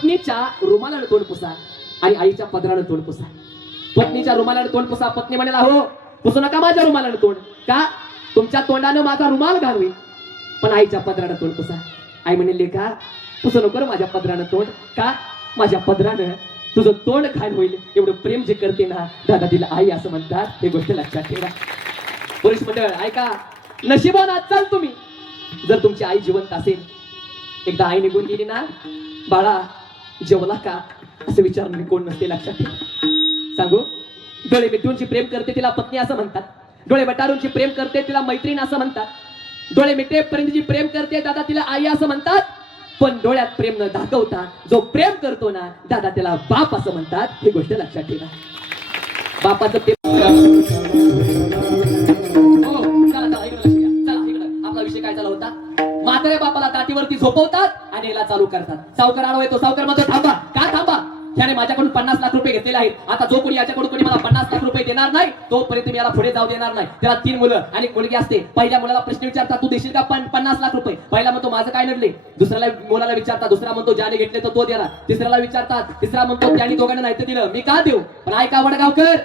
पत्नीच्या रुमालानं तोंड पुसा आणि आईच्या पदरानं तोंड पुसा. पत्नीच्या रुमालानं तोंड पुसा. पत्नी म्हणाला हो पुसू नका माझ्या रुमालानं तोंड. का? तुमच्या तोंडानं माझा रुमाल घालवी. पण आईच्या पदरानं तोंड पुसा. आई म्हणले का पुसू नको माझ्या पदरानं तोंड. का? माझ्या पदरानं तुझं तोंड खाण होईल एवढं प्रेम जे करते ना दादा तिला आई असं म्हणतात. हे गोष्ट लक्षात ठेवा. पुरुष मंडळ ऐका, नशिबानं चाल तुम्ही जर तुमची आई जिवंत असेल. एकदा आई निघून गेली ना, बाळा जेवला का असं विचारून कोण नसते. लक्षात ठेवा. सांगू, डोळे मिटूनची प्रेम करते तिला पत्नी असं म्हणतात. डोळे बटारूनची प्रेम करते तिला मैत्रीण असं म्हणतात. डोळे मिटेपर्यंत जी प्रेम करते दादा तिला आई असं म्हणतात. पण डोळ्यात प्रेम न दाखवता जो प्रेम करतो ना दादा त्याला बाप असं म्हणतात. ही गोष्ट लक्षात ठेवा. बापाचं प्रेम. आपला विषय काय झाला होता? म्हाताऱ्या बापाला ताटीवरती झोपवतात आणि याला चालू करतात. सावकार आडवा येतो. सावकार म्हणतो थांबा. का थांबा? त्याने माझ्याकडून 50 लाख रुपये घेतलेले आहेत. आता जो कोणी याच्याकडून कोणी मला 50 लाख रुपये देणार नाही तोपर्यंत मी याला पुढे जाऊ देणार नाही. त्याला 3 मुलं आणि मुलगी असते. पहिल्या मुलाला प्रश्न विचारतात तू देशील का 50 लाख रुपये? पहिला म्हणतो माझं काय नडले. दुसऱ्याला मुलाला विचारतात. दुसरा म्हणतो ज्याने घेतले तर तो द्याला. तिसऱ्याला विचारतात. तिसरा म्हणतो त्यांनी दोघांना नाही तर दिलं मी का देऊ. पण ऐका वडगावकर,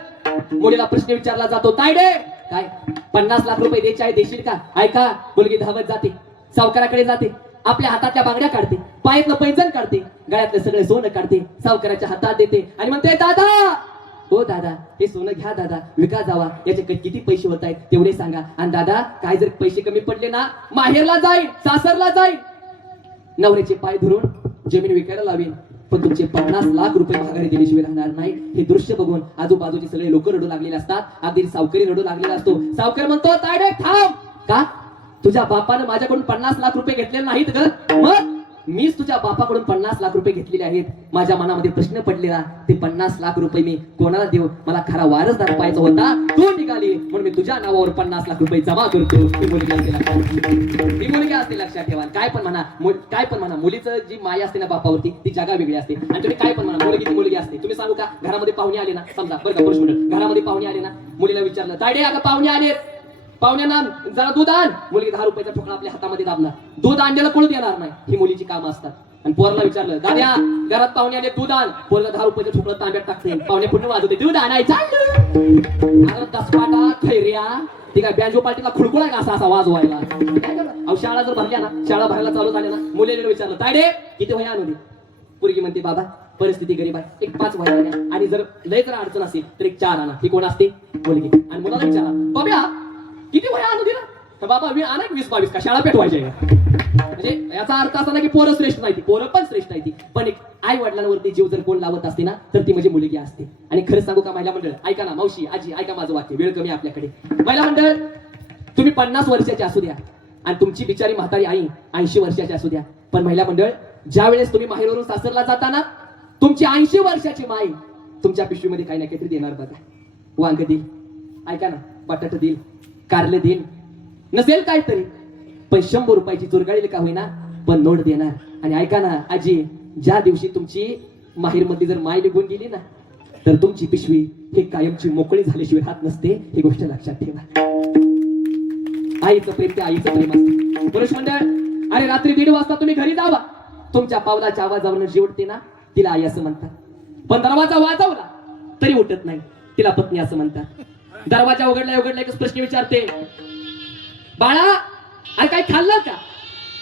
मुलीला प्रश्न विचारला जातो तायडे काय 50 लाख रुपये द्यायचे आहे देशील का? ऐका, मुलगी धावत जाते. सावकाराकडे जाते. आपल्या हातातल्या बांगड्या काढते. पायातलं पैंजण काढते. गळ्यातलं सगळे सोनं काढते. सावकाराच्या हातात देते आणि म्हणते दादा हो दादा हे सोनं घ्या दादा, विका जावा. याचे किती पैसे होत आहेत तेवढे सांगा. आणि दादा काय जर पैसे कमी पडले ना माहेरला जाईल, सासरला जाईल. नवऱ्याचे पाय धरून जमीन विकायला लावेल. पण तुमचे 50 लाख रुपये माघारी दिल्याशिवाय राहणार नाही. हे दृश्य बघून आजूबाजूचे सगळे लोक रडू लागलेले असतात. अगदी सावकारी रडू लागलेला असतो. सावकार म्हणतो तायडे थांब. का? तुझ्या बापानं माझ्याकडून 50 लाख रुपये घेतलेले नाहीत ग. मग मीच तुझ्या बापाकडून 50 लाख रुपये घेतलेले आहेत. माझ्या मनामध्ये प्रश्न पडलेला ते 50 लाख रुपये मी कोणाला देऊ? मला खरा वारसदार पाहायचा होता. तू निघाली म्हणून मी तुझ्या नावावर 50 लाख रुपये जमा करतो. ही मुलगी असते लक्षात ठेवा. काय पण म्हणा मुलीचं जी माया असते ना बापावरती ती जागा वेगळी असते. आणि तुम्ही काय पण म्हणा मुलगी ती मुलगी असते. तुम्ही सांगू का घरामध्ये पाहुणे आले ना, समजा बरं का पुरुष मंडळ घरामध्ये पाहुणे आले ना, मुलीला विचारलं तायडे अगं पाहुणे आले, पाहुण्यांना जरा दूध आण. मुलगी 10 रुपयाचा ठोकळा आपल्या हातामध्ये दाबला. दूध आणण्याला कोण देणार नाही. ही मुलीची कामं असतात. आणि पोरला विचारलं दाद्या घरात पाहुणे आले दूध आण. पोरला 10 रुपयाचा ठोकळा तांब्यात टाकते. पाहुणे पुन्हा वाजवते दूध आणायचा. दसपाटा खैर्या ती काय बँजो पार्टीला खुळखुळा का असा वाजवायला. काय करणार? अहो शाळा जर भरल्या ना, शाळा भरायला चालू झाल्या ना, मुलीने विचारलं तायडे किती वह्या आणली. पोरगी म्हणते बाबा परिस्थिती गरीब आहे, एक 5 वह्या आणल्या. आणि जर लय जर अडचण असेल तर एक 4 आणा. ही कोण असते? मुलगी. आणि मुलाला विचारा बाब्या किती वह्या आणू दिला. तर बाबा मी आणा 20-22 का शाळा पेटवायची आहे. म्हणजे याचा अर्थ असा ना की पोरं श्रेष्ठ नाही, पोरं पण श्रेष्ठ नाही. पण एक आई वडिलांवरती जीव जर कोण लावत असते ना तर ती म्हणजे मुलगी असते. आणि खरं सांगू का महिला मंडळ ऐका ना, मावशी आजी ऐका माझं वाक्य, वेळ कमी आपल्याकडे. महिला मंडळ तुम्ही 50 वर्षाचे असू द्या आणि तुमची बिचारी म्हातारी आई 80 वर्षाची असू द्या. पण महिला मंडळ ज्या वेळेस तुम्ही माहेरवरून सासरला जाताना तुमची 80 वर्षाची माई तुमच्या पिशवीमध्ये काही ना काहीतरी देणार बघा. वांग देईल, ऐका ना, बटाटा देईल, कारले देईल, नसेल काहीतरी पण 100 रुपयाची चुरगाळी का होईना पण नोट देणार. आणि ऐका ना आजी, ज्या दिवशी तुमची माहेरमध्ये जर माय निघून गेली ना तर तुमची पिशवी हे कायमची मोकळी झाल्याशिवाय राहत नसते. ही गोष्ट लक्षात ठेवा. आईचं प्रेम ते आईचं प्रेम असते. पुरुष मंडळ अरे रात्री 1:30 वाजता तुम्ही घरी जावा. तुमच्या पावलाच्या आवाजावरून जी उठते ना तिला आई असं म्हणतात. पण दरवाजा वाजवला तरी उठत नाही तिला पत्नी असं म्हणतात. दरवाजा उघडला एकच प्रश्न विचारते बाळा अरे काय खाल्लं का?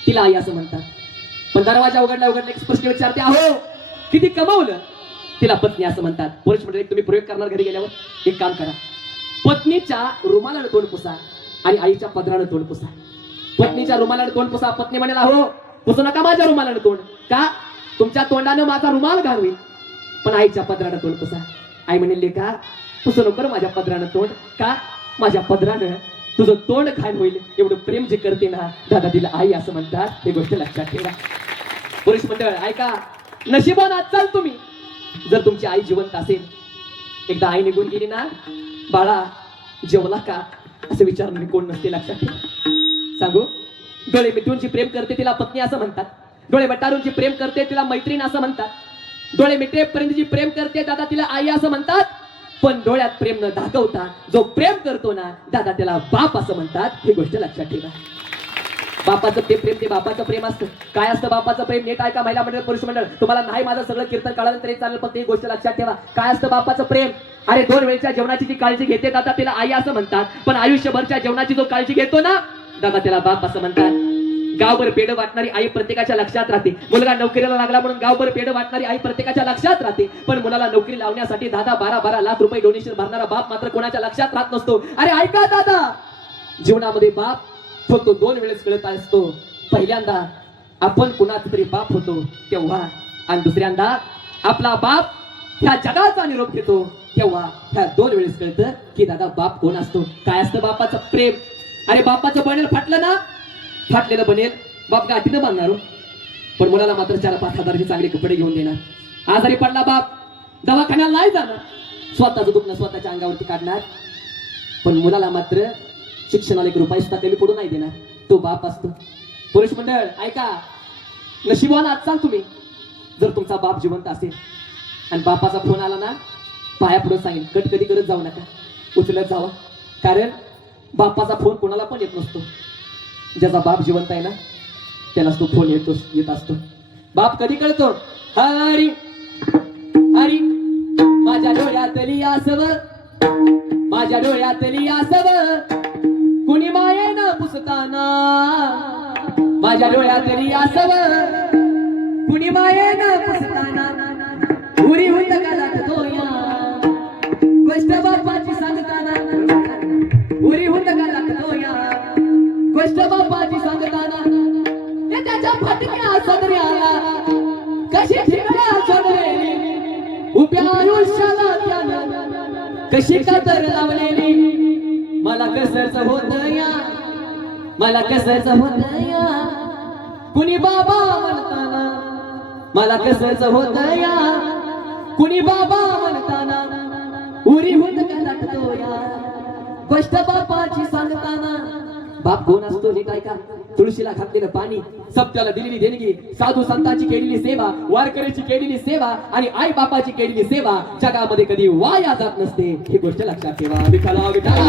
तिला आई असं म्हणतात. पण दरवाजा उघडला एकच प्रश्न विचारते अहो किती कमावलं? तिला पत्नी असं म्हणतात. पुरुष मंडळी तुम्ही प्रयोग करणार घरी गेल्यावर एक काम करा, पत्नीच्या रुमालानं तोंड पुसा आणि आईच्या पदरानं तोंड पुसा. पत्नीच्या रुमालानं तोंड पुसा. पत्नी म्हणाला हो पुसू नका माझ्या रुमालानं तोंड. का? तुमच्या तोंडानं माझा रुमाल घालवी. पण आईच्या पदरानं तोंड पुसा. आई म्हणले का पुसू नको माझ्या पदरानं तोंड. का? माझ्या पदरानं तुझं तोंड खाण होईल एवढं प्रेम जे करते ना दादा तिला आई असं म्हणतात. ही गोष्ट लक्षात ठेवा. पुरुष मंडळ ऐका, नशिबानं चाल तुम्ही जर तुमची आई जिवंत असेल. एकदा आई निघून गेली ना, बाळा जेवला का असं विचारून कोण नसते. लक्षात ठेवा. सांगू, डोळे मिटूनची प्रेम करते तिला पत्नी असं म्हणतात. डोळे बटारूनची प्रेम करते तिला मैत्रीण असं म्हणतात. डोळे मिटेपर्यंत जी प्रेम करते दादा तिला आई असं म्हणतात. पण डोळ्यात प्रेम न दाखवता जो प्रेम करतो ना दादा त्याला बाप असं म्हणतात. ही गोष्ट लक्षात ठेवा. बापाचं ते प्रेम ते बापाचं प्रेम असतं. काय असतं बापाचं प्रेम? नीट ऐका महिला मंडळ पुरुष मंडळ. तुम्हाला नाही माझं सगळं कीर्तन कळालं तरी चालेल, पण एक गोष्ट लक्षात ठेवा. काय असतं बापाचं प्रेम? अरे 2 वेळच्या जेवणाची जी काळजी घेते दादा तिला आई असं म्हणतात, पण आयुष्यभरच्या जेवणाची जो काळजी घेतो ना दादा त्याला बाप असं म्हणतात. गावभर पेढ वाटणारी आई प्रत्येकाच्या लक्षात राहते. मुलगा नोकरीला लागला म्हणून गावभर पेढ वाटणारी आई प्रत्येकाच्या लक्षात राहते, पण मुलाला नोकरी लावण्यासाठी 10-12 लाख रुपये डोनेशन भरणारा बाप मात्र कोणाच्या लक्षात राहत नसतो. अरे ऐका दादा, जीवनामध्ये बाप फक्त 2 वेळेस कळत असतो. पहिल्यांदा आपण कुणाचा तरी बाप होतो तेव्हा, आणि दुसऱ्यांदा आपला बाप ह्या जगाचा निरोप घेतो तेव्हा. ह्या 2 वेळेस कळतं की दादा बाप कोण असतो. काय असतं बापाचं प्रेम? अरे बापाचं बनेल फाटलं ना, फाटलेलं बनेल बाप गाठीनं बांधणार, पण मुलाला मात्र 4-5 हजाराचे चांगले कपडे घेऊन देणार. आजारी पडला बाप दवाखान्याला नाही जाणार, स्वतःचं दुखणं स्वतःच्या अंगावरती काढणार, पण मुलाला मात्र शिक्षणाला 1 रुपया सुद्धा कमी पडू नाही देणार. तो बाप असतो. पुरुष मंडळ ऐका, नशिबान आज सांग तुम्ही, जर तुमचा बाप जिवंत असेल आणि बापाचा फोन आला ना, पाया पुढे सांगेल कट कधी करत जाऊ नका, उचलत जावा. कारण बापाचा फोन कोणाला पण येत नसतो. ज्याचा बाप जिवंत आहे ना त्यालाच तो फोन येत असतो. बाप कधी कळतो? हरी हरी माझ्या डोळ्यातली आसव, माझ्या डोळ्यातली आसव कुणी मायेनं पुसताना, माझ्या डोळ्यातली आसव कुणी मायेनं पुसताना, उरी होत गालात दोया गोष्ट बापाची सांगताना, उरी होत गालात दोया गोष्ट बापाची सांगताना. ते त्याच्या फाटक्या सदऱ्याला कशी ठिकऱ्या चढलेली, उभ्या आयुष्याला त्यानं कशी कातर लावलेली. मला कसंच होत या, मला कसंच होत या कुणी बाबा म्हणताना, मला कसंच होत या कुणी बाबा म्हणताना, उरी होत गालात दोया गोष्ट बापाची सांगताना. बाप कोण असतो हे काय का? तुळशीला घातलेलं पाणी, सत्याला दिलेली देणगी, साधू संतांची केलेली सेवा, वारकऱ्याची केलेली सेवा आणि आई बापाची केलेली सेवा जगामध्ये कधी वाया जात नसते. ही गोष्ट लक्षात ठेवा. विठ्ठला विठ्ठला.